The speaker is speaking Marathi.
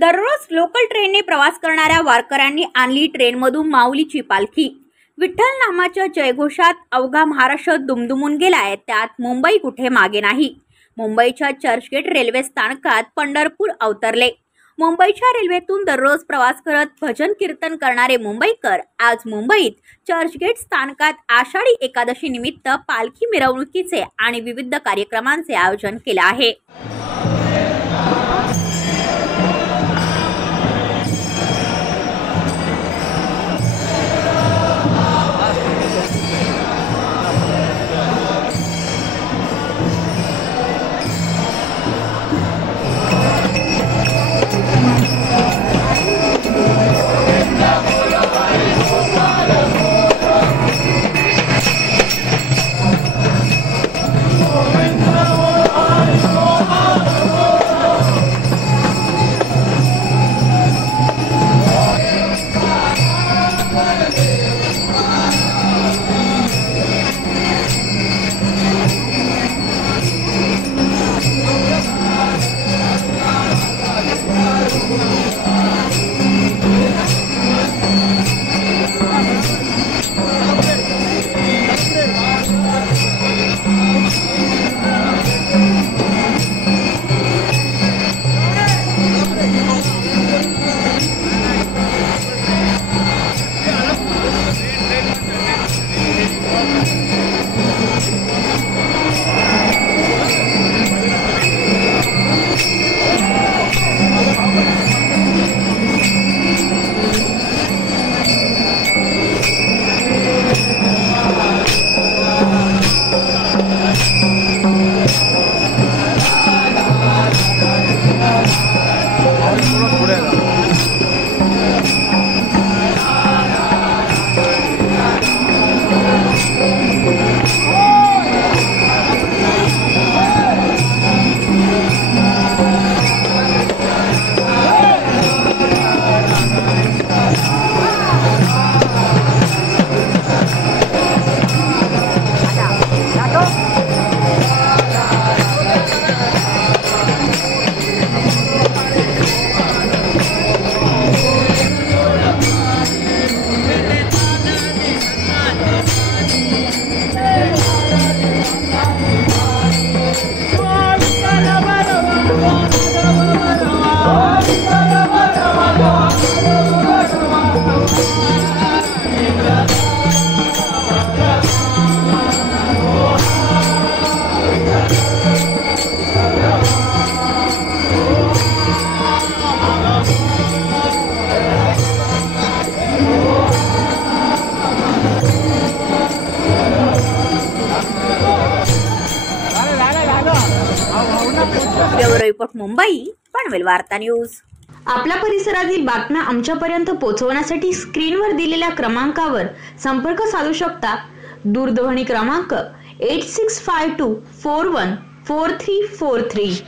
दररोज लोकल ट्रेनने प्रवास करणाऱ्या वारकऱ्यांनी आणली ट्रेनमधून माऊलीची पालखी। विठ्ठल नामाच्या जयघोषात अवघा महाराष्ट्र दुमदुमून गेलाय, त्यात मुंबई कुठे मागे नाही। मुंबईच्या चर्चगेट रेल्वे स्थानकात पंढरपूर अवतरले। मुंबईच्या रेल्वेतून दररोज प्रवास करत भजन कीर्तन करणारे मुंबईकर आज मुंबईत चर्चगेट स्थानकात आषाढी एकादशी निमित्त पालखी मिरवणुकीचे आणि विविध कार्यक्रमांचे आयोजन केले आहे। रिपोर्ट मुंबई पनवेल वार्ता न्यूज। आपल्या परिसरातील बातम्या आमच्यापर्यंत पोहोचवण्यासाठी स्क्रीनवर दिलेल्या क्रमांकावर संपर्क साधू शकता। दूरध्वनी क्रमांक 8652414343।